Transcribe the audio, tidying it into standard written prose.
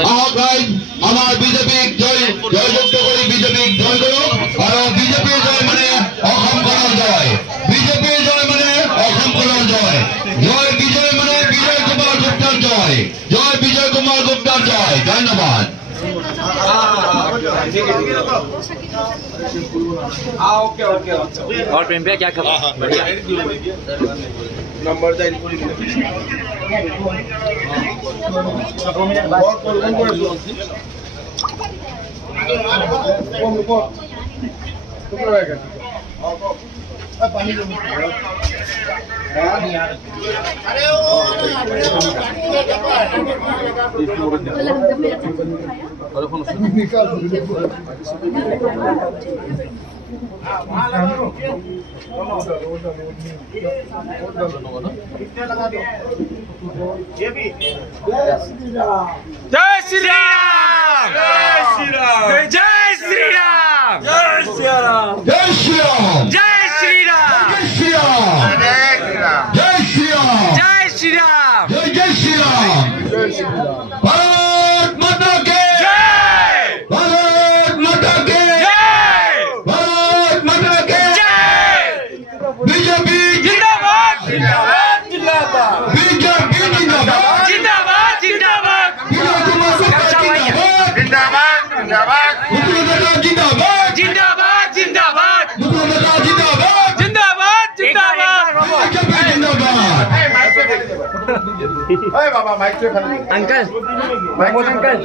আহ্বান আমার বিজেপি জয়যুক্ত করি, বিজেপি জয় করো। আর বিজেপি জয় মানে অসম করার জয়, বিজেপি জয় মানে অসম করার জয়, জয় বিজয় মানে বিজয় কুমার গুপ্তার জয়, জয় বিজয় কুমার গুপ্তার জয়। ধন্যবাদ। और प्रेम भैया क्या खबर? बढ़िया नंबर जय श्री राम, जय श्री राम, जय श्री राम, जय श्री राम, जय श्री राम, जय श्री राम, जय श्री राम, जय श्री राम, जय श्री राम, जय जय श्री राम। भारत माता के जय, भारत माता के जय, भारत माता के जय, बीजेपी जिंदाबाद, जिंदाबाद, जिंदाबाद, बीजेपी जिंदाबाद, जिंदाबाद, जिंदाबाद, विजय कुमार गुप्ता जिंदाबाद, जिंदाबाद मुख्यमंत्री जिंदाबाद, जिंदाबाद, जिंदाबाद, मुख्यमंत्री जिंदाबाद, जिंदाबाद, जिंदाबाद, बीजेपी जिंदाबाद। बाबा माइक से अंकल, अंकल